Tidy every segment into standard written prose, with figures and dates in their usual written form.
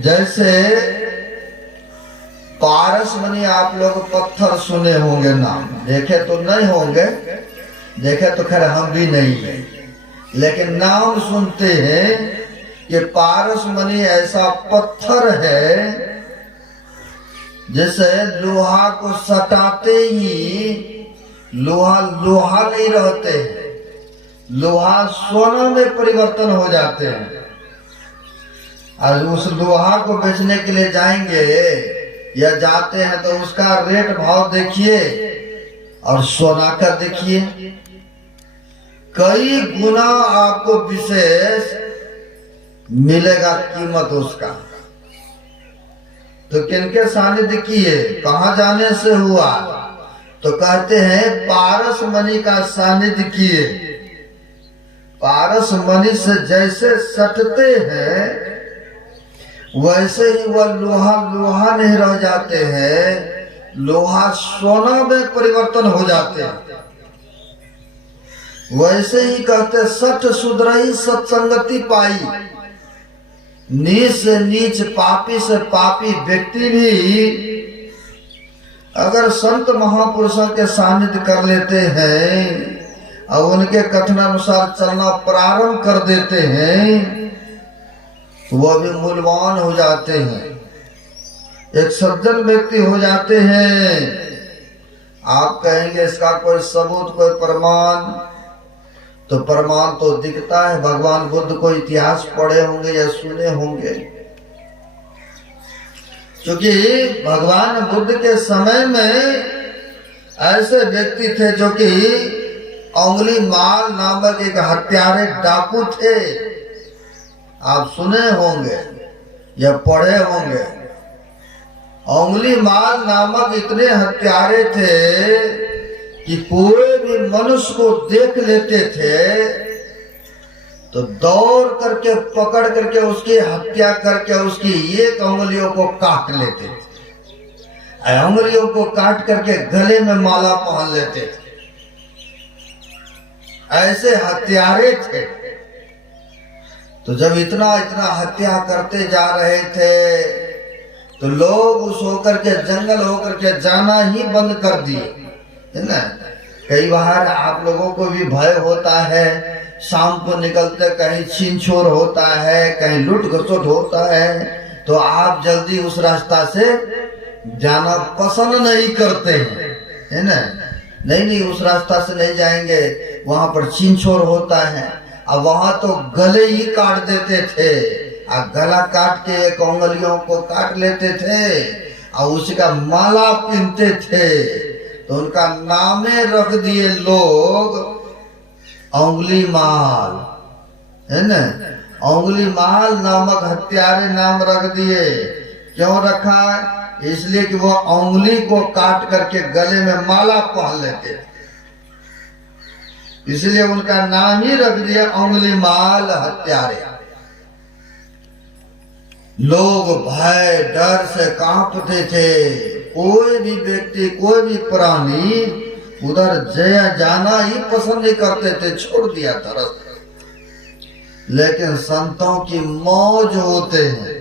जैसे पारसमणि आप लोग पत्थर सुने होंगे, नाम देखे तो नहीं होंगे, देखे तो खैर हम भी नहीं है, लेकिन नाम सुनते हैं कि पारसमणि ऐसा पत्थर है जैसे लोहा को सटाते ही लोहा लोहा नहीं रहते, लोहा सोना में परिवर्तन हो जाते हैं। और उस लोहा को बेचने के लिए जाएंगे या जाते हैं तो उसका रेट भाव देखिए और सोना का देखिए, कई गुना आपको विशेष मिलेगा कीमत उसका। तो किनके सानिध्य किए, कहाँ जाने से हुआ, तो कहते हैं पारसमणि का सानिध्य किए। पारसमणि से जैसे सटते हैं वैसे ही वह लोहा लोहा नहीं रह जाते हैं, लोहा सोना में परिवर्तन हो जाते हैं। वैसे ही कहते सठ सुधरई सत्संगति पाई, नीच से नीच पापी से पापी व्यक्ति भी अगर संत महापुरुषों के सानिध्य कर लेते हैं और उनके कथनानुसार चलना प्रारंभ कर देते हैं वो भी मूल्यवान हो जाते हैं, एक सज्जन व्यक्ति हो जाते हैं। आप कहेंगे इसका कोई सबूत, कोई प्रमाण, तो प्रमाण तो दिखता है, भगवान बुद्ध को इतिहास पढ़े होंगे या सुने होंगे, क्योंकि भगवान बुद्ध के समय में ऐसे व्यक्ति थे जो कि उंगली माल नामक एक हत्यारे डाकू थे, आप सुने होंगे या पढ़े होंगे। उंगली माल नामक इतने हत्यारे थे कि कोई भी मनुष्य को देख लेते थे तो दौड़ करके पकड़ करके उसकी हत्या करके उसकी एक उंगलियों को काट लेते थे, उंगलियों को काट करके गले में माला पहन लेते थे। ऐसे हत्यारे थे। तो जब इतना इतना हत्या करते जा रहे थे तो लोग उस होकर के जंगल होकर के जाना ही बंद कर दिए, है ना। कई बार आप लोगों को भी भय होता है, शाम को निकलते कहीं छीन छोर होता है, कहीं लूट घसोट होता है, तो आप जल्दी उस रास्ता से जाना पसंद नहीं करते हैं, है ना। नहीं उस रास्ता से नहीं जाएंगे, वहां पर छीन छोर होता है। अब वहां तो गले ही काट देते थे, और गला काट के एक उंगलियों को काट लेते थे और उसका माला पहनते थे। तो उनका नामे रख दिए लोग उंगली माल, है ना। उंगली माल नामक हत्यारे नाम रख दिए। क्यों रखा? इसलिए कि वो उंगली को काट करके गले में माला पहन लेते थे, इसलिए उनका नाम ही रख दिया उंगली माल हत्यारे। लोग भय डर से कांपते थे, कोई भी व्यक्ति कोई भी प्राणी उधर जया जाना ही पसंद नहीं करते थे, छोड़ दिया था रास्ता। लेकिन संतों की मौज होते हैं,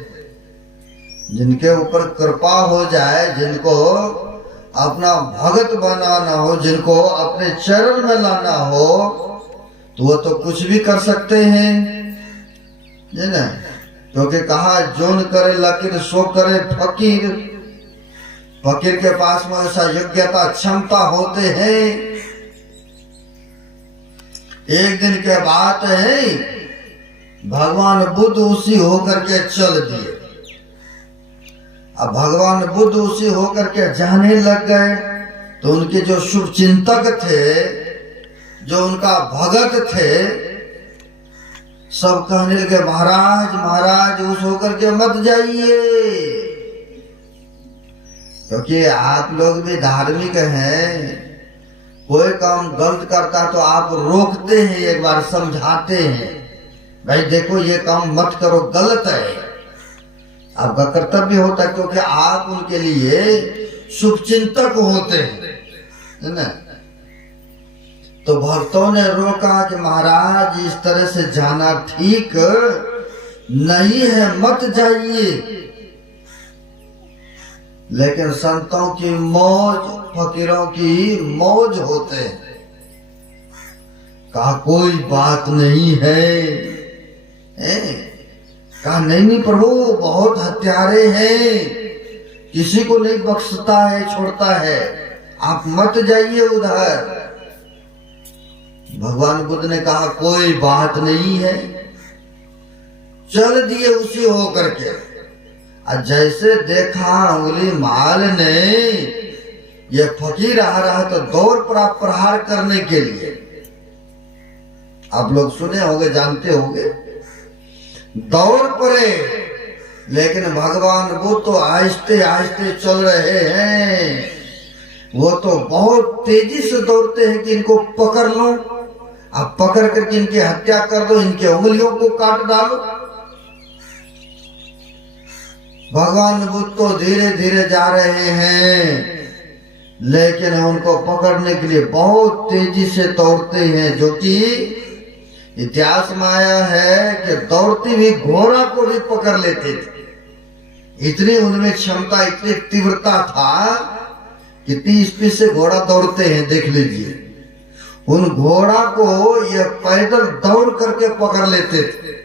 जिनके ऊपर कृपा हो जाए, जिनको अपना भगत बनाना हो, जिनको अपने चरण में लाना हो, तो वो तो कुछ भी कर सकते हैं, है ना। क्योंकि कहा जोन करे लकीर सो करे फकीर। फकीर के पास में ऐसा योग्यता क्षमता होते हैं। एक दिन के बात है, भगवान बुद्ध उसी होकर के चल दिए। अब भगवान बुद्ध उसी होकर के जाने लग गए तो उनके जो शुभ चिंतक थे, जो उनका भगत थे, सब कहने लगे महाराज महाराज उस होकर के मत जाइए, क्योंकि आप लोग भी धार्मिक हैं। कोई काम गलत करता तो आप रोकते हैं, एक बार समझाते हैं, भाई देखो ये काम मत करो, गलत है। आपका कर्तव्य होता है, क्योंकि आप उनके लिए शुभ चिंतक होते हैं, है ना। तो भक्तों ने रोका कि महाराज इस तरह से जाना ठीक नहीं है, मत जाइए। लेकिन संतों की मौज, फकीरों की मौज होते हैं। कहा कोई बात नहीं है, कहा नहीं प्रभु, बहुत हत्यारे हैं, किसी को नहीं बख्शता है, छोड़ता है, आप मत जाइए उधर। भगवान बुद्ध ने कहा कोई बात नहीं है, चल दिए उसी होकर के। और जैसे देखा उंगली माल ने ये फकीर आ रहा तो दौड़ पड़ा प्रहार करने के लिए। आप लोग सुने होंगे, जानते होंगे, दौड़ पड़े, लेकिन भगवान वो तो आहिस्ते आहिस्ते चल रहे हैं, वो तो बहुत तेजी से दौड़ते हैं कि इनको पकड़ लो, अब पकड़ करके इनकी हत्या कर दो, इनके उंगलियों को काट डालो। भगवान बुद्ध तो धीरे धीरे जा रहे हैं, लेकिन उनको पकड़ने के लिए बहुत तेजी से दौड़ते हैं, जो कि इतिहास में आया है कि दौड़ती हुई घोड़ा को भी पकड़ लेते थे। इतनी उनमें क्षमता, इतनी तीव्रता था कि 30 से घोड़ा दौड़ते हैं, देख लीजिए। उन घोड़ा को ये पैदल दौड़ करके पकड़ लेते थे,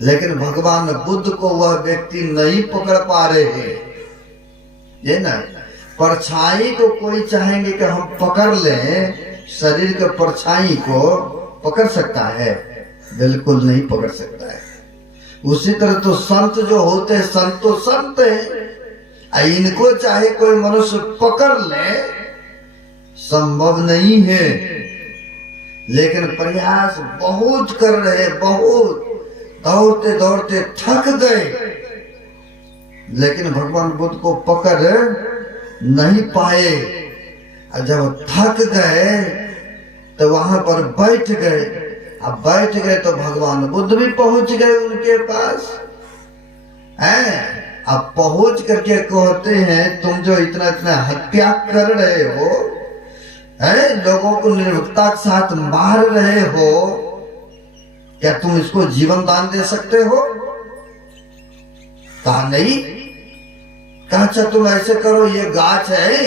लेकिन भगवान बुद्ध को वह व्यक्ति नहीं पकड़ पा रहे हैं। ये ना परछाई को कोई चाहेंगे कि हम पकड़ लें, शरीर के परछाई को पकड़ सकता है? बिल्कुल नहीं पकड़ सकता है। उसी तरह तो संत जो होते हैं, संत तो संत है, इनको चाहे कोई मनुष्य पकड़ ले, संभव नहीं है। लेकिन प्रयास बहुत कर रहे, बहुत दौड़ते दौड़ते थक गए, लेकिन भगवान बुद्ध को पकड़ नहीं पाए। और जब थक गए तो वहां पर बैठ गए। अब बैठ गए तो भगवान बुद्ध भी पहुंच गए उनके पास। अब पहुंच करके कहते हैं, तुम जो इतना इतना हत्या कर रहे हो, लोगों को निर्भीकता के साथ मार रहे हो, क्या तुम इसको जीवन दान दे सकते हो? कहा नहीं। कहा अच्छा तुम ऐसे करो, ये गाछ है,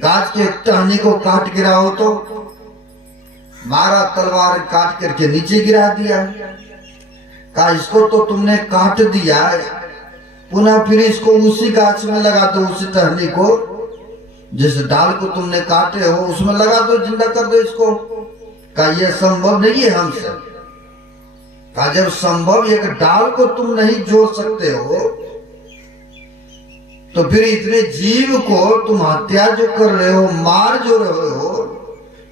गाछ के टहनी को काट गिराओ। तो मारा, तलवार काट करके नीचे गिरा दिया। कहा इसको तो तुमने काट दिया, पुनः फिर इसको उसी गाछ में लगा दो, उसी टहनी को, जिस डाल को तुमने काटे हो उसमें लगा दो, जिंदा कर दो इसको। कहा यह संभव नहीं है हमसे। कहा जब संभव एक डाल को तुम नहीं जोड़ सकते हो, तो फिर इतने जीव को तुम हत्या जो कर रहे हो, मार जो रहे हो,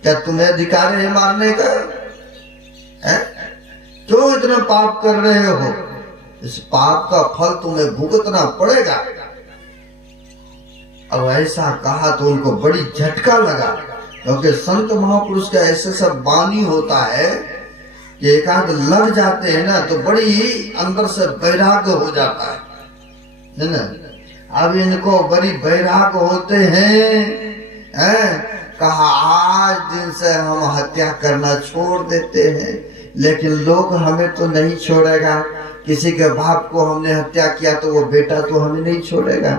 क्या तुम्हें अधिकार है मारने का? क्यों इतना पाप कर रहे हो? इस पाप का फल तुम्हें भुगतना पड़ेगा। अब ऐसा कहा तो उनको बड़ी झटका लगा, क्योंकि संत महापुरुष का ऐसे सब वाणी होता है कि एक आध लग जाते हैं ना तो बड़ी अंदर से वैराग्य हो जाता है ना। अब इनको बड़ी वैराग्य होते हैं। कहा आज दिन से हम हत्या करना छोड़ देते हैं, लेकिन लोग हमें तो नहीं छोड़ेगा। किसी के बाप को हमने हत्या किया तो वो बेटा तो हमें नहीं छोड़ेगा,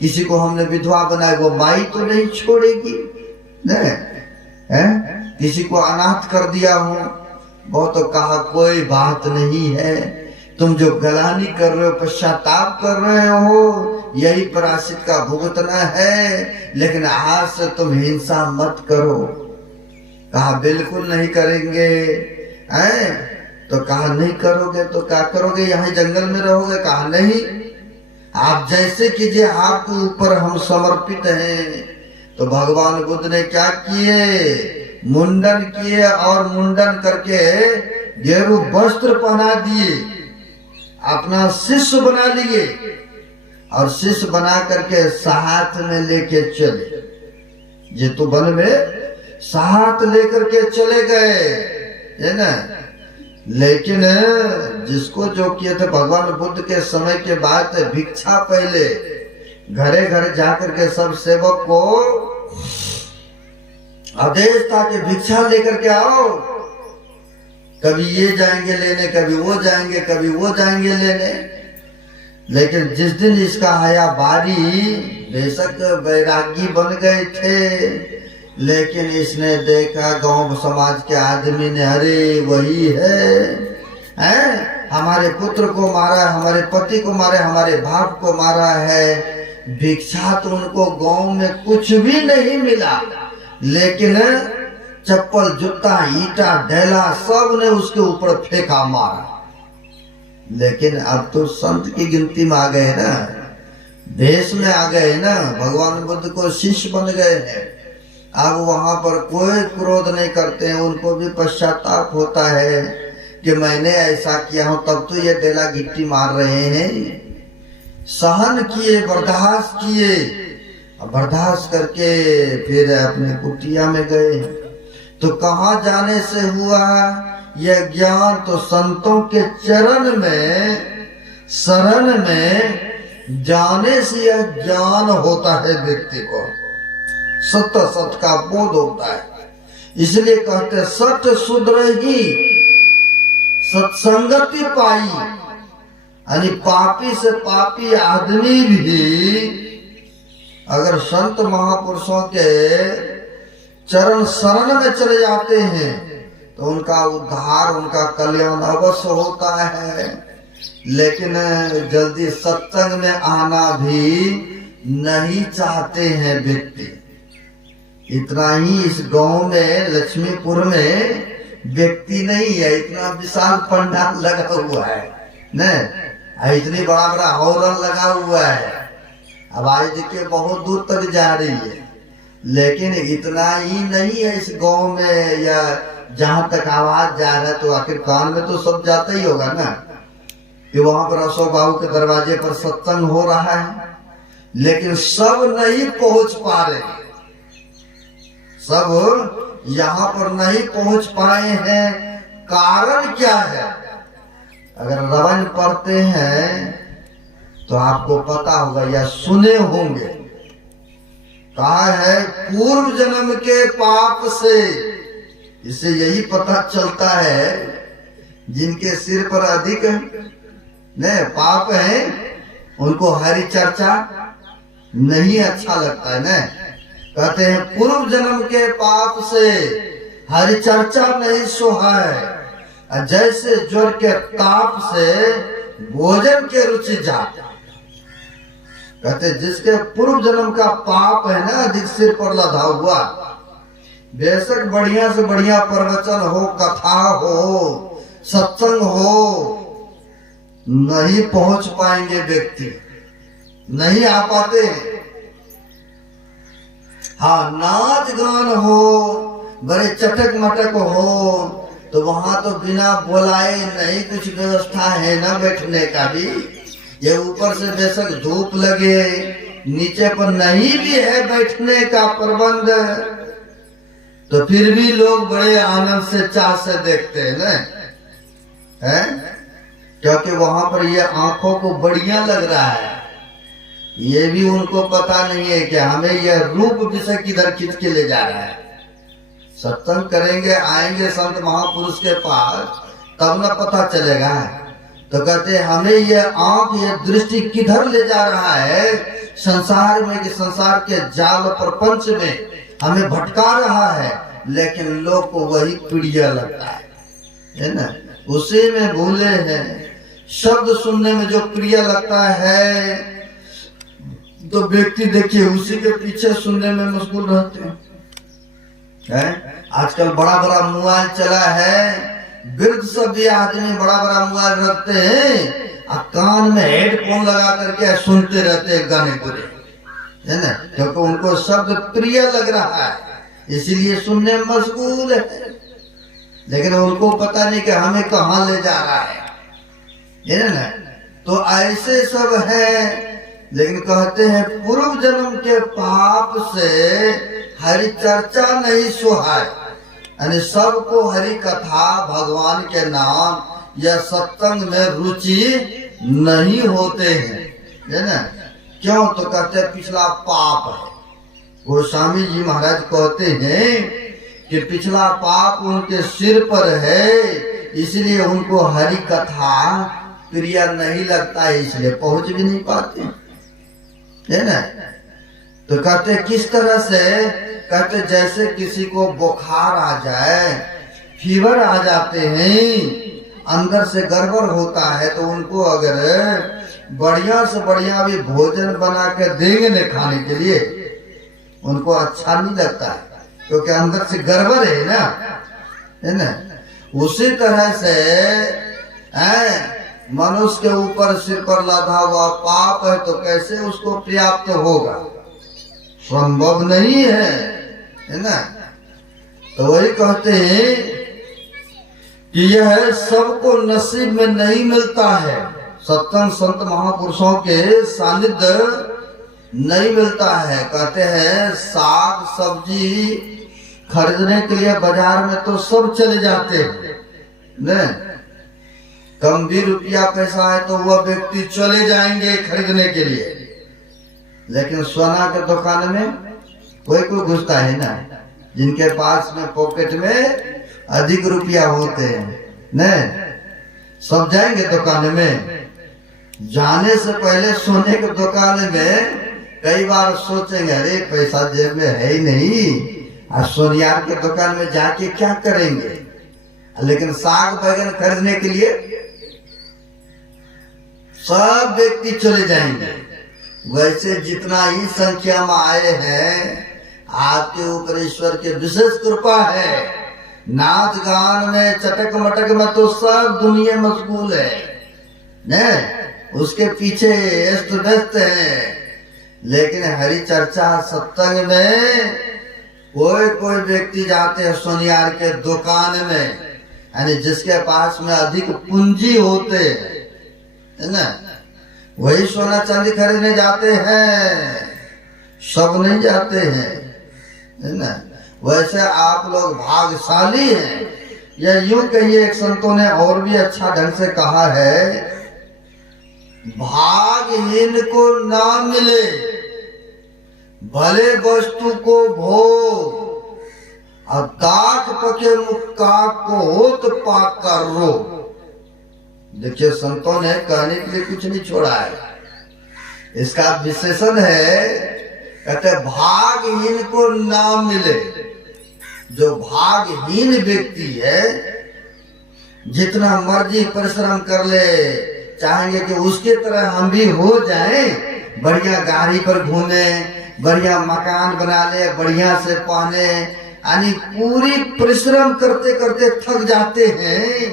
किसी को हमने विधवा बनाया वो माई तो नहीं छोड़ेगी, किसी को अनाथ कर दिया हूं वो तो कहा कोई बात नहीं है, तुम जो गलानी कर रहे हो, पश्चाताप कर रहे हो, यही प्रायश्चित का भुगतना है, लेकिन आज से तुम हिंसा मत करो। कहा बिल्कुल नहीं करेंगे। तो कहा नहीं करोगे तो क्या करोगे, यहाँ जंगल में रहोगे? कहा नहीं, आप जैसे कीजिए, आपके ऊपर हम समर्पित हैं। तो भगवान बुद्ध ने क्या किए, मुंडन किए, और मुंडन करके गेरू वस्त्र पहना दिए, अपना शिष्य बना लिए, और शिष्य बना करके साथ में लेके चले। जेतु वन में साथ लेकर के चले गए, है ना। लेकिन जिसको जो किए थे भगवान बुद्ध के समय के बाद भिक्षा, पहले घरे घरे जाकर के सब सेवक को आदेश था कि भिक्षा लेकर के आओ। कभी ये जाएंगे लेने, कभी वो जाएंगे, कभी वो जाएंगे लेने। लेकिन जिस दिन इसका आया बारी, बेशक वैरागी बन गए थे, लेकिन इसने देखा गांव समाज के आदमी ने, अरे वही है, हमारे पुत्र को मारा, हमारे पति को मारा, हमारे बाप को मारा है। भिक्षा तो उनको गांव में कुछ भी नहीं मिला, लेकिन चप्पल जूता ईटा ढेला सब ने उसके ऊपर फेंका मारा। लेकिन अब तो संत की गिनती में आ गए ना, देश में आ गए ना, भगवान बुद्ध को शिष्य बन गए हैं। अब वहां पर कोई क्रोध नहीं करते हैं, उनको भी पश्चाताप होता है कि मैंने ऐसा किया हूं, तब तो ये डेला गिट्टी मार रहे हैं। सहन किए, बर्दाश्त किए, बर्दाश्त करके फिर अपने कुटिया में गए। तो कहाँ जाने से हुआ यह ज्ञान? तो संतों के चरण में, शरण में जाने से यह ज्ञान होता है व्यक्ति को, सत्य सत का बोध होता है। इसलिए कहते सत शूद्र ही सत्संगति पाई, यानी पापी से पापी आदमी भी अगर संत महापुरुषों के चरण शरण में चले जाते हैं तो उनका उद्धार, उनका कल्याण अवश्य होता है। लेकिन जल्दी सत्संग में आना भी नहीं चाहते हैं व्यक्ति। इतना ही इस गांव में, लक्ष्मीपुर में व्यक्ति नहीं है, इतना विशाल पंडाल लगा हुआ है न, इतनी बड़ा बड़ा हॉर्न लगा हुआ है, आवाज के बहुत दूर तक जा रही है। लेकिन इतना ही नहीं है इस गांव में, या जहां तक आवाज जा रहा है तो आखिर कान में तो सब जाता ही होगा ना, कि वहां पर अशोक बाबू के दरवाजे पर सत्संग हो रहा है। लेकिन सब नहीं पहुंच पा रहे, सब यहाँ पर नहीं पहुंच पाए हैं। कारण क्या है? अगर रामायण पढ़ते हैं तो आपको पता होगा या सुने होंगे, कहा है पूर्व जन्म के पाप से। इससे यही पता चलता है जिनके सिर पर अधिक ने पाप है उनको हरि चर्चा नहीं अच्छा लगता है न। कहते हैं पूर्व जन्म के पाप से हरि चर्चा नहीं सुहाए, जैसे ज्वर के ताप से भोजन के रुचि जाता। कहते जिसके पूर्व जन्म का पाप है ना अधिक सिर पर लदा हुआ, बेशक बढ़िया से बढ़िया प्रवचन हो, कथा हो, सत्संग हो, नहीं पहुंच पाएंगे व्यक्ति, नहीं आ पाते। हाँ, नाच गान हो, बड़े चटक मटक हो, तो वहां तो बिना बुलाए नहीं कुछ व्यवस्था है ना बैठने का भी। ये ऊपर से बेशक धूप लगे, नीचे पर नहीं भी है बैठने का प्रबंध, तो फिर भी लोग बड़े आनंद से चाह से देखते हैं ना, है? क्योंकि वहां पर ये आंखों को बढ़िया लग रहा है। ये भी उनको पता नहीं है कि हमें यह रूप विषय किधर खींच के ले जा रहा है। सत्संग करेंगे, आएंगे संत महापुरुष के पास, तब न पता चलेगा। तो कहते हमें यह आंख, यह दृष्टि किधर ले जा रहा है संसार में, कि संसार के जाल प्रपंच में हमें भटका रहा है। लेकिन लोग को वही प्रिय लगता है ना, उसी में भूले हैं। शब्द सुनने में जो प्रिय लगता है तो व्यक्ति देखिए उसी के पीछे सुनने में मशगूल रहते हैं। आजकल बड़ा बड़ा मोबाइल चला है, वृद्ध सब भी आदमी बड़ा बड़ा मोबाइल रखते हैं और कान में हेडफोन लगा करके सुनते रहते हैं गाने पूरे, है ना, क्योंकि उनको शब्द प्रिय लग रहा है, इसीलिए सुनने में मशगूल है। लेकिन उनको पता नहीं कि हमें कहाँ ले जा रहा है ना। तो ऐसे सब है। लेकिन कहते हैं पूर्व जन्म के पाप से हरि चर्चा नहीं सुहाए, यानी सबको हरि कथा, भगवान के नाम या सत्संग में रुचि नहीं होते हैं, है ना। क्यों? तो कहते हैं पिछला पाप है। गोस्वामी जी महाराज कहते हैं कि पिछला पाप उनके सिर पर है, इसलिए उनको हरि कथा प्रिय नहीं लगता है, इसलिए पहुंच भी नहीं पाते, है ना। तो कहते किस तरह से, कहते जैसे किसी को बुखार आ जाए, फीवर आ जाते हैं, अंदर से गड़बड़ होता है, तो उनको अगर बढ़िया से बढ़िया भी भोजन बना के देंगे न खाने के लिए, उनको अच्छा नहीं लगता है, क्योंकि अंदर से गड़बड़ है ना। उसी तरह से मनुष्य के ऊपर सिर पर लादा हुआ पाप है, तो कैसे उसको पर्याप्त होगा, संभव नहीं है ना। तो वही कहते हैं कि यह सबको नसीब में नहीं मिलता है, सत्संग संत महापुरुषों के सानिध्य नहीं मिलता है। कहते हैं साग सब्जी खरीदने के लिए बाजार में तो सब चले जाते हैं ने? कम भी रुपया पैसा है तो वह व्यक्ति चले जाएंगे खरीदने के लिए, लेकिन सोना के दुकान में कोई घुसता है ना, जिनके पास में पॉकेट में अधिक रुपया होते हैं ने, सब जाएंगे दुकान में। जाने से पहले सोने के दुकान में कई बार सोचेंगे अरे पैसा जेब में है ही नहीं, और सोनियार के दुकान में जाके क्या करेंगे। लेकिन साग बैगन खरीदने के लिए सब व्यक्ति चले जाएंगे। वैसे जितना ही संख्या में आए हैं, आपके ऊपर ईश्वर की विशेष कृपा है। नाच गान में चटक मटक में तो सब दुनिया मशगूल है ने? उसके पीछे अस्त व्यस्त है। लेकिन हरि चर्चा सत्संग में कोई व्यक्ति जाते हैं सोनियार के दुकान में, यानी जिसके पास में अधिक पूंजी होते है ना, वही सोना चांदी खरीदने जाते हैं, सब नहीं जाते हैं, है ना। वैसे आप लोग भाग्यशाली हैं, या यूं कहिए, एक संतों ने और भी अच्छा ढंग से कहा है, भाग्यहीन को ना मिले भले वस्तु को भोग, और दाख पके मुक्का को होत पाक कर रो। देखिए संतों ने कहने के लिए कुछ नहीं छोड़ा है, इसका विशेषण है, कहते भाग्यहीन को ना मिले। जो भाग्यहीन व्यक्ति है, जितना मर्जी परिश्रम कर ले, चाहेंगे कि उसके तरह हम भी हो जाएं, बढ़िया गाड़ी पर घूमे, बढ़िया मकान बना ले, बढ़िया से पहने, यानी पूरी परिश्रम करते करते थक जाते हैं,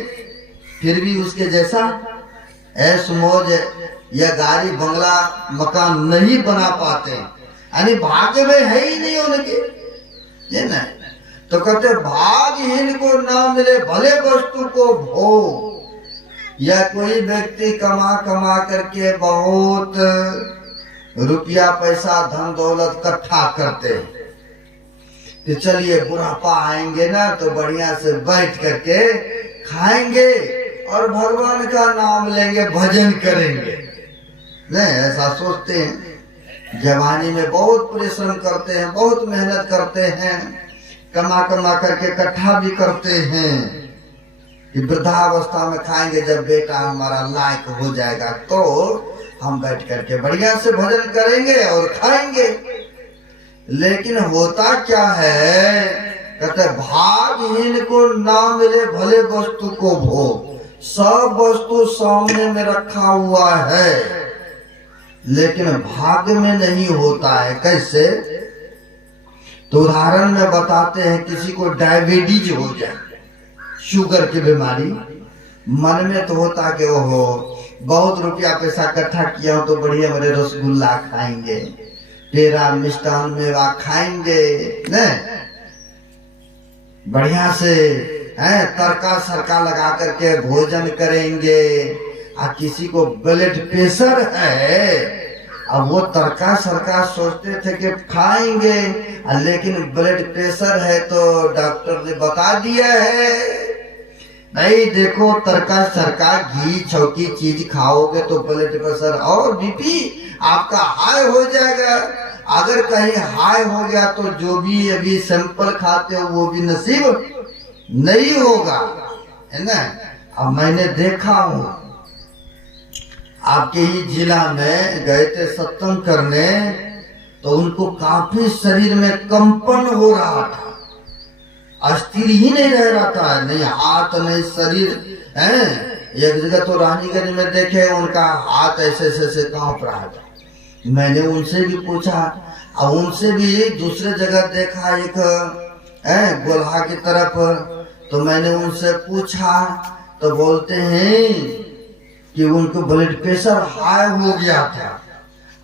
फिर भी उसके जैसा ऐश मौज या गाड़ी बंगला मकान नहीं बना पाते, यानी भाग्य में है ही नहीं उनके, ये ना। तो कहते भाग्यहीन को ना मिले भले वस्तु को भोग। या कोई व्यक्ति कमा कमा करके बहुत रुपया पैसा धन दौलत इकट्ठा करते हैं कि चलिए बुढ़ापा आएंगे ना तो बढ़िया से बैठ करके खाएंगे और भगवान का नाम लेंगे, भजन करेंगे, नहीं ऐसा सोचते हैं। जवानी में बहुत परिश्रम करते हैं, बहुत मेहनत करते हैं, कमा कमा करके इकट्ठा भी करते हैं कि वृद्धावस्था में खाएंगे, जब बेटा हमारा लायक हो जाएगा तो हम बैठ करके बढ़िया से भजन करेंगे और खाएंगे। लेकिन होता क्या है, कहते भाग्यहीन को ना मिले भले वस्तु को भोग। सब वस्तु सामने में रखा हुआ है, लेकिन भाग्य में नहीं होता है। कैसे? तो उदाहरण में बताते हैं, किसी को डायबिटीज हो जाए, शुगर की बीमारी, मन में तो होता कि ओहो बहुत रुपया पैसा इकट्ठा किया हो तो बढ़िया मेरे रसगुल्ला खाएंगे, पेड़ा मिष्टान मेवा खाएंगे, न बढ़िया से है तड़का सरका लगा करके भोजन करेंगे। और किसी को ब्लड प्रेशर है, अब वो तड़का सरका सोचते थे कि खाएंगे, लेकिन ब्लड प्रेशर है तो डॉक्टर ने बता दिया है नहीं देखो तड़का सरका घी छौकी चीज खाओगे तो ब्लड प्रेशर और बीपी आपका हाई हो जाएगा। अगर कहीं हाई हो गया तो जो भी अभी सैंपल खाते हो वो भी नसीब नहीं होगा, है ना। अब मैंने देखा हूँ आपके ही जिला में गए थे सत्संग करने, तो उनको काफी शरीर में कंपन हो रहा था, अस्थिर ही नहीं रह रहा था, नहीं हाथ नहीं शरीर है। एक जगह तो रानीगंज में देखे उनका हाथ ऐसे ऐसे कांप रहा था। मैंने उनसे भी पूछा, और उनसे भी दूसरे जगह देखा एक गोल्हा की तरफ, तो मैंने उनसे पूछा तो बोलते हैं कि उनको ब्लड प्रेशर हाई हो गया था,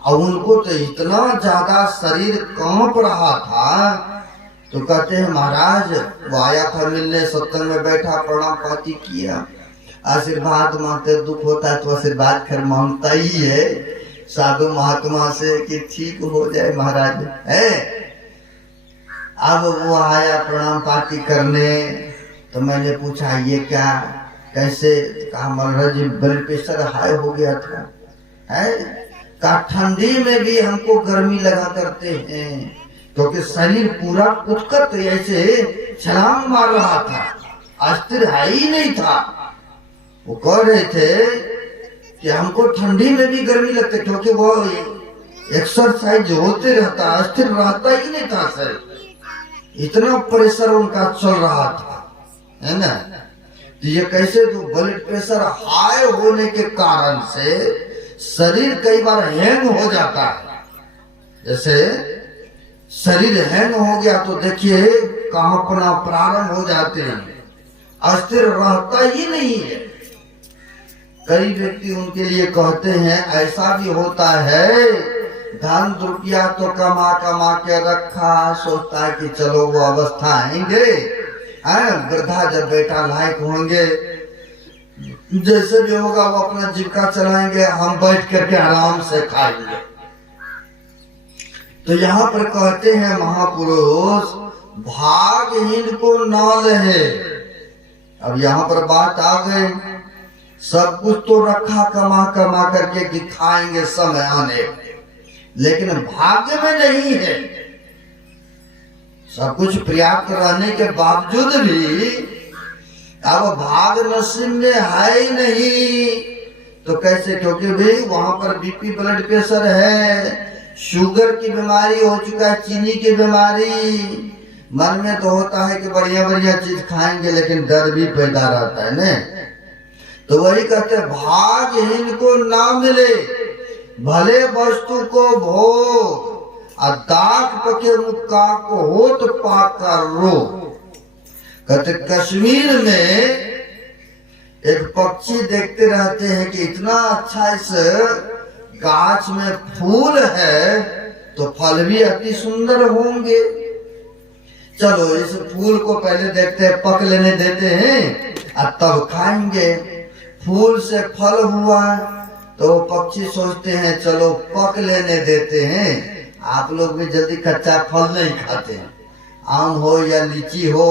और उनको तो इतना ज्यादा शरीर कांप रहा था। तो कहते हैं महाराज वो आया था मिलने, सत्संग में बैठा, प्रणाम पाती किया, आशीर्वाद मांगते, दुख होता है तो आशीर्वाद खैर मांगता ही है साधु महात्मा से कि ठीक हो जाए महाराज है। अब वो आया प्रणाम पाती करने, तो मैंने पूछा ये क्या कैसे, कहा महाराज ब्लड प्रेशर हाई हो गया था है। कहा ठंडी में भी हमको गर्मी लगा करते हैं, क्योंकि शरीर पूरा कुचकत ऐसे छलांग मार रहा था, अस्थिर है ही नहीं था। वो कह रहे थे कि हमको ठंडी में भी गर्मी लगती, क्योंकि वो एक्सरसाइज होते रहता, अस्थिर रहता ही नहीं था सर, इतना प्रेशर उनका चल रहा था, है ना। तो ये कैसे, तो ब्लड प्रेशर हाई होने के कारण से शरीर कई बार हैंग हो जाता है। जैसे शरीर हैंग हो गया तो देखिए कांपना प्रारंभ हो जाते हैं, अस्थिर रहता ही नहीं है। कई व्यक्ति उनके लिए कहते हैं, ऐसा भी होता है धन रुपया तो कमा कमा के रखा, सोचता है कि चलो वो अवस्था आएंगे, वृद्धा जब बेटा लायक होंगे, जैसे भी होगा वो अपना जीविका चलाएंगे, हम बैठ करके आराम से खाएंगे। तो यहाँ पर कहते हैं महापुरुष भागहीन को नाल है। अब यहाँ पर बात आ गई, सब कुछ तो रखा कमा कमा करके कि खाएंगे समय आने, लेकिन भाग्य में नहीं है। सब कुछ पर्याप्त रहने के बावजूद भी अब भाग नसीब में है ही नहीं, तो कैसे, क्योंकि भाई वहां पर बीपी ब्लड प्रेशर है, शुगर की बीमारी हो चुका है, चीनी की बीमारी, मन में तो होता है कि बढ़िया बढ़िया चीज खाएंगे, लेकिन डर भी पैदा रहता है न। तो वही कहते भाग्यहीन को ना मिले भले वस्तु को भोग, और दाख पके मुक्का को होत पाकर रो। कहते कश्मीर में एक पक्षी देखते रहते हैं कि इतना अच्छा इस गाछ में फूल है तो फल भी अति सुंदर होंगे, चलो इस फूल को पहले देखते हैं, पक लेने देते हैं और तब खाएंगे। फूल से फल हुआ तो पक्षी सोचते हैं चलो पक लेने देते हैं। आप लोग भी जल्दी कच्चा फल नहीं खाते, आम हो या लीची हो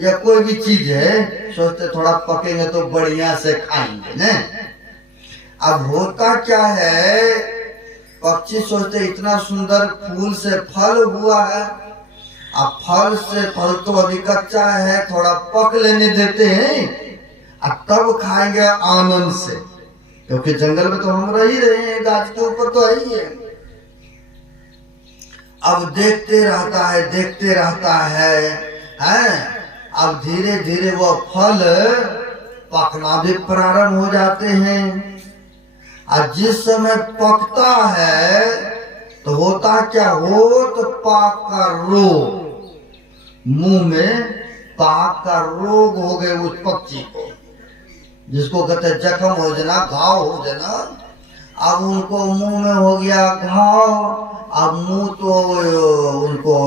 या कोई भी चीज है, सोचते थोड़ा पकेंगे तो बढ़िया से खाएंगे न। अब होता क्या है, पक्षी सोचते इतना सुंदर फूल से फल हुआ है, अब फल से फल तो अभी कच्चा है, थोड़ा पक लेने देते हैं और तब खाएंगे आनंद से, क्योंकि जंगल में तो हम रह ही रहे हैं, गाछ के ऊपर तो है ही है। अब देखते रहता है देखते रहता है, अब धीरे धीरे वो फल पकना भी प्रारंभ हो जाते हैं। और जिस समय पकता है तो होता क्या, हो तो पाक का रोग, मुंह में पाक का रोग हो गए उस पक्षी को, जिसको कहते जख्म हो जाना, घाव हो जाना। अब उनको मुंह में हो गया घाव, अब मुंह तो उनको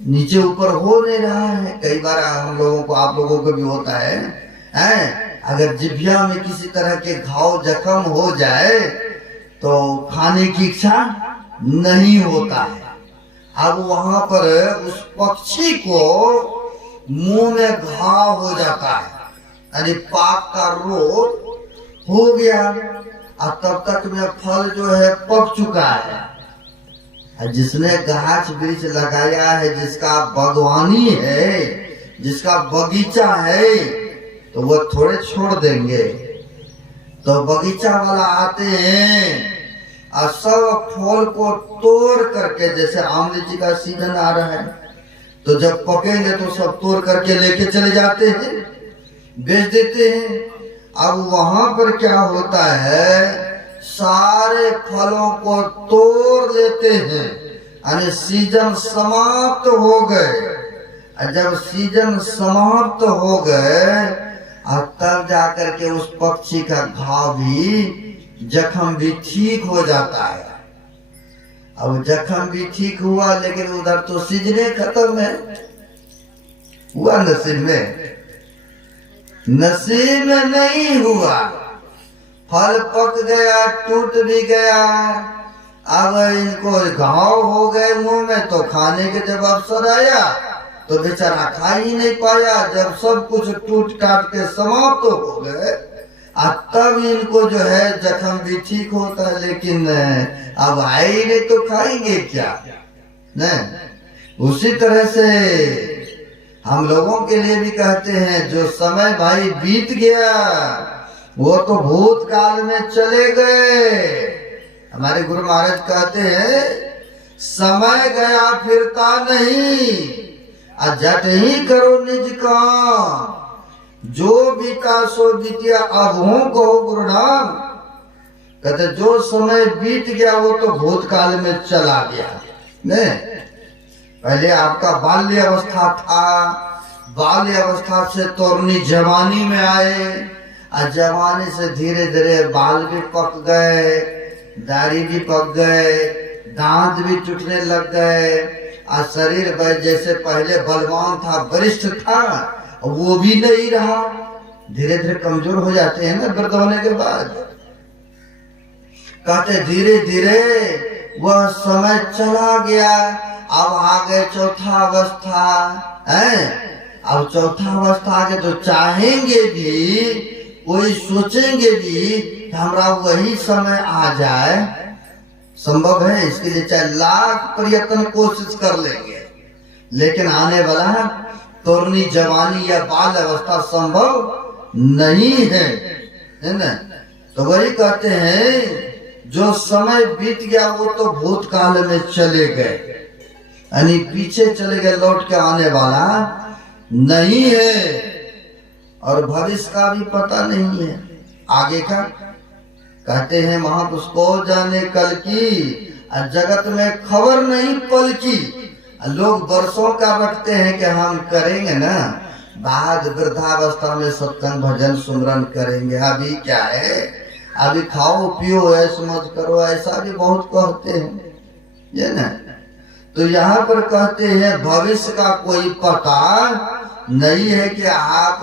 नीचे ऊपर हो नहीं रहा है। कई बार हम लोगों को, आप लोगों को भी होता है अगर जिभ्या में किसी तरह के घाव जख्म हो जाए तो खाने की इच्छा नहीं होता है। अब वहां पर उस पक्षी को मुंह में घाव हो जाता है, यानी पाक का रोग हो गया, और तब तक में फल जो है पक चुका है। जिसने गाछ वृक्ष लगाया है, जिसका बागवानी है, जिसका बगीचा है, तो वो थोड़े छोड़ देंगे। तो बगीचा वाला आते हैं और सब फल को तोड़ करके, जैसे आम लीची का सीजन आ रहा है तो जब पकेंगे तो सब तोड़ करके लेके चले जाते हैं, बेच देते हैं। अब वहां पर क्या होता है, सारे फलों को तोड़ लेते हैं, यानी सीजन समाप्त हो गए। जब सीजन समाप्त हो गए और तब जाकर के उस पक्षी का घाव भी, जख्म भी ठीक हो जाता है। अब जख्म भी ठीक हुआ, लेकिन उधर तो सीजने खत्म है। हुआ नसीब में? नसीब में नहीं हुआ। फल पक गया, टूट भी गया। अब इनको घाव हो गए मुंह में, तो खाने के जब अवसर आया तो बेचारा खा ही नहीं पाया। जब सब कुछ टूट टाट के समाप्त हो गए, तब इनको जो है जख्म भी ठीक होता है, लेकिन अब आए ही नहीं तो खाएंगे क्या? नहीं। उसी तरह से हम लोगों के लिए भी कहते हैं, जो समय भाई बीत गया वो तो भूतकाल में चले गए। हमारे गुरु महाराज कहते हैं, समय गया फिरता नहीं, जट ही करो निज काम, जो बीता सो बीतिया अब हूं कहो गुरु नाम। कहते जो समय बीत गया वो तो भूतकाल में चला गया। नहीं, पहले आपका बाल्य अवस्था था, बाल्य अवस्था से तोरनी जवानी में आए, और जवानी से धीरे धीरे बाल भी पक गए, दाढ़ी भी पक गए, दांत भी टूटने लग गए, और शरीर जैसे पहले बलवान था, वरिष्ठ था, वो भी नहीं रहा। धीरे धीरे कमजोर हो जाते हैं ना वृद्ध होने के बाद। कहते धीरे धीरे वह समय चला गया। अब आ गए चौथा अवस्था है। अब चौथा अवस्था आ गए तो चाहेंगे भी, कोई सोचेंगे भी कि हमारा वही समय आ जाए, संभव है? इसके लिए चाहे लाख प्रयत्न कोशिश कर लेंगे, लेकिन आने वाला तोरनी जवानी या बाल अवस्था संभव नहीं है ना? तो वही कहते हैं, जो समय बीत गया वो तो भूतकाल में चले गए, यानी पीछे चले गए, लौट के आने वाला नहीं है। और भविष्य का भी पता नहीं है, आगे का। कहते हैं महापुरुष को जाने कल की, जगत में खबर नहीं पल की। लोग वर्षों का रखते हैं कि हम करेंगे ना, बाद वृद्धावस्था में सत्संग भजन सुमरन करेंगे। अभी क्या है, अभी खाओ पियो ऐश मौज करो, ऐसा भी बहुत कहते हैं, ये ना। तो यहाँ पर कहते हैं भविष्य का कोई पता नहीं है कि आप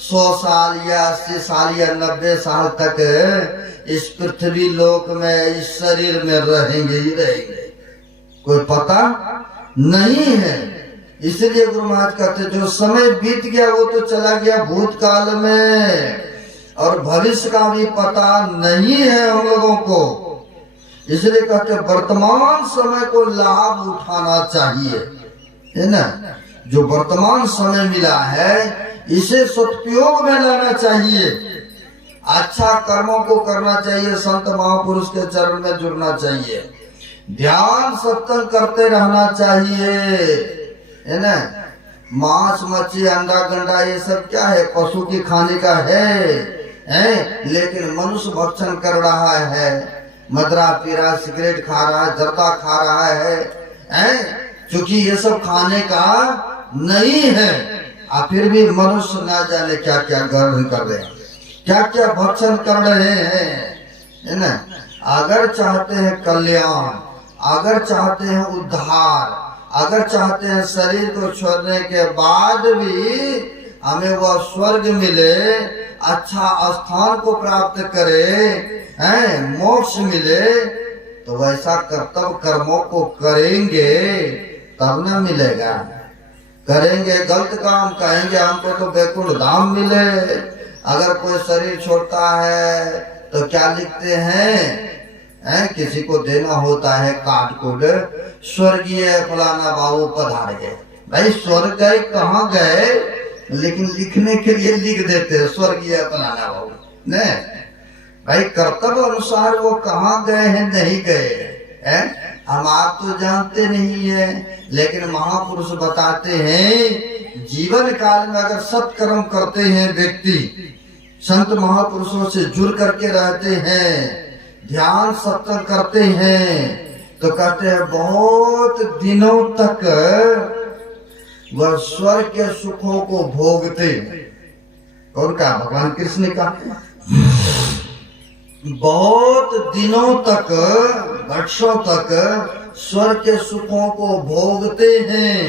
100 साल या 80 साल या 90 साल तक इस पृथ्वी लोक में, इस शरीर में रहेंगे ही रहेंगे, कोई पता नहीं है। इसलिए गुरु महाराज कहते जो समय बीत गया वो तो चला गया भूतकाल में, और भविष्य का भी पता नहीं है हम लोगों को। इसलिए कहते वर्तमान समय को लाभ उठाना चाहिए, है ना। जो वर्तमान समय मिला है इसे सदुपयोग में लाना चाहिए, अच्छा कर्मों को करना चाहिए, संत महापुरुष के चरण में जुड़ना चाहिए, ध्यान सत्संग करते रहना चाहिए, है ना। मांस मच्छी अंडा गंडा ये सब क्या है, पशु की खाने का है, लेकिन मनुष्य भक्षण कर रहा है, मदरा पी रहा, सिगरेट खा रहा है, जर्दा खा रहा है, क्योंकि ये सब खाने का नहीं है। और फिर भी मनुष्य ना जाने क्या क्या ग्रहण कर रहे हैं, क्या क्या भक्षण कर रहे हैं, है ना। अगर चाहते हैं कल्याण, अगर चाहते हैं उद्धार, अगर चाहते हैं शरीर को छोड़ने के बाद भी हमें वह स्वर्ग मिले, अच्छा स्थान को प्राप्त करे, मोक्ष मिले, तो वैसा कर्तव्य कर्मों को करेंगे तब न मिलेगा। करेंगे गलत काम, कहेंगे हमको तो बैकुंठ धाम मिले। अगर कोई शरीर छोड़ता है तो क्या लिखते हैं, किसी को देना होता है काट कोड, स्वर्गीय फलाना बाबू पधार गए। भाई स्वर्ग गए कहाँ गए, लेकिन लिखने के लिए लिख देते हैं स्वर्गीय फलाना बाबू ने। भाई कर्तव्य अनुसार वो कहाँ गए हैं नहीं गए हैं हम आप तो जानते नहीं है, लेकिन महापुरुष बताते हैं जीवन काल में अगर सत्कर्म करते हैं व्यक्ति, संत महापुरुषों से जुड़ करके रहते हैं, ध्यान सत्संग करते हैं, तो कहते हैं बहुत दिनों तक वह स्वर्ग के सुखों को भोगते। कौन कहा? भगवान कृष्ण का। बहुत दिनों तक, वर्षों तक स्वर्ग के सुखों को भोगते हैं।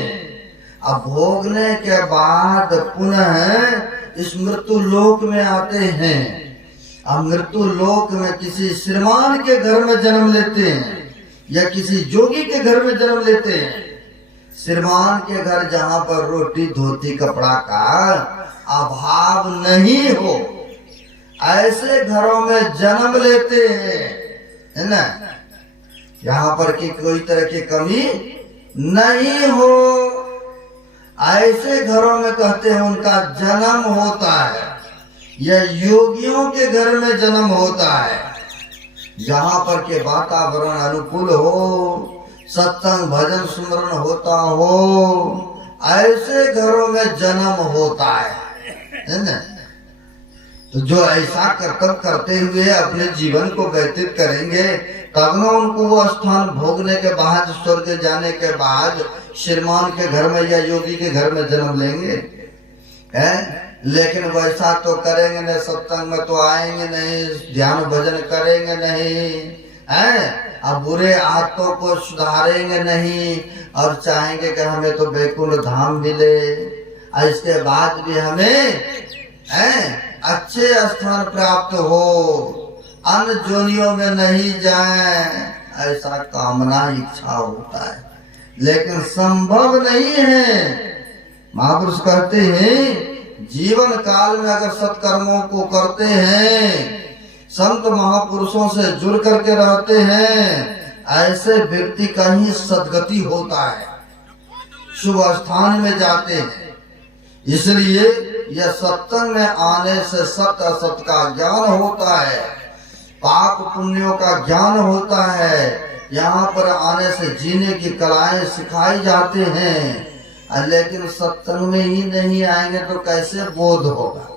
अब भोगने के बाद पुनः इस मृत्यु लोक में आते हैं। अब मृत्यु लोक में किसी श्रीमान के घर में जन्म लेते हैं या किसी जोगी के घर में जन्म लेते हैं। श्रीमान के घर जहाँ पर रोटी धोती कपड़ा का अभाव नहीं हो, ऐसे घरों में जन्म लेते हैं, है ना, यहाँ पर की कोई तरह की कमी नहीं हो, ऐसे घरों में कहते हैं उनका जन्म होता है। यह योगियों के घर में जन्म होता है, जहाँ पर के वातावरण अनुकूल हो, सत्संग भजन सुमरन होता हो, ऐसे घरों में जन्म होता है ना। तो जो ऐसा कर्तव्य करते हुए अपने जीवन को व्यतीत करेंगे, तब न उनको वो स्थान भोगने के बाद, स्वर्ग जाने के बाद श्रीमान के घर में या योगी के घर में जन्म लेंगे, है? लेकिन वैसा तो करेंगे नहीं, सत्संग में तो आएंगे नहीं, ध्यान भजन करेंगे नहीं, है? अब बुरे आदतों को सुधारेंगे नहीं और चाहेंगे कि हमें तो वैकुंठ धाम मिले, इसके बाद भी हमें अच्छे स्थान प्राप्त हो, अन्य जोनियों में नहीं जाए, ऐसा कामना इच्छा होता है, लेकिन संभव नहीं है। महापुरुष कहते हैं जीवन काल में अगर सत्कर्मों को करते हैं, संत महापुरुषों से जुड़ करके रहते हैं, ऐसे व्यक्ति का ही सद्गति होता है, शुभ स्थान में जाते हैं। इसलिए यह सत्संग में आने से सत्य असत्य का ज्ञान होता है, पाप पुण्यों का ज्ञान होता है, यहाँ पर आने से जीने की कलाएं सिखाई जाते हैं। लेकिन सत्संग में ही नहीं आएंगे तो कैसे बोध होगा,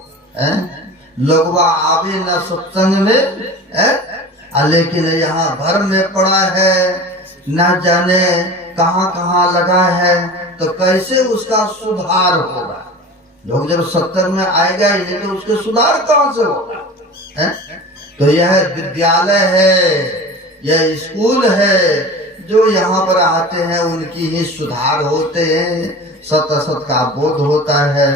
लोग आवे न सत्संग में, लेकिन यहाँ भर में पड़ा है, न जाने कहाँ कहाँ लगा है, तो कैसे उसका सुधार होगा। लोग जब सत्संग में आएगा ही नहीं तो उसके सुधार कहाँ से होगा, तो यह विद्यालय है, यह स्कूल है, जो यहाँ पर आते हैं उनकी ही सुधार होते हैं, सत असत का बोध होता है।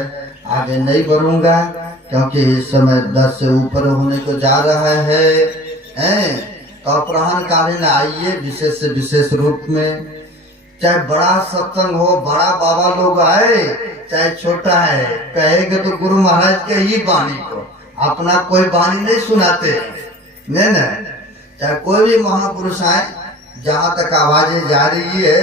आगे नहीं बढ़ूंगा क्योंकि इस समय 10 से ऊपर होने को जा रहा है, तो अपराह्न कालीन आइए विशेष से विशेष रूप में, चाहे बड़ा सत्संग हो, बड़ा बाबा लोग आए, चाहे छोटा है, कहेंगे तो गुरु महाराज के ही वाणी को, अपना कोई वाणी नहीं सुनाते, नहीं ना, चाहे कोई भी महापुरुष आए, जहाँ तक आवाजें जा रही है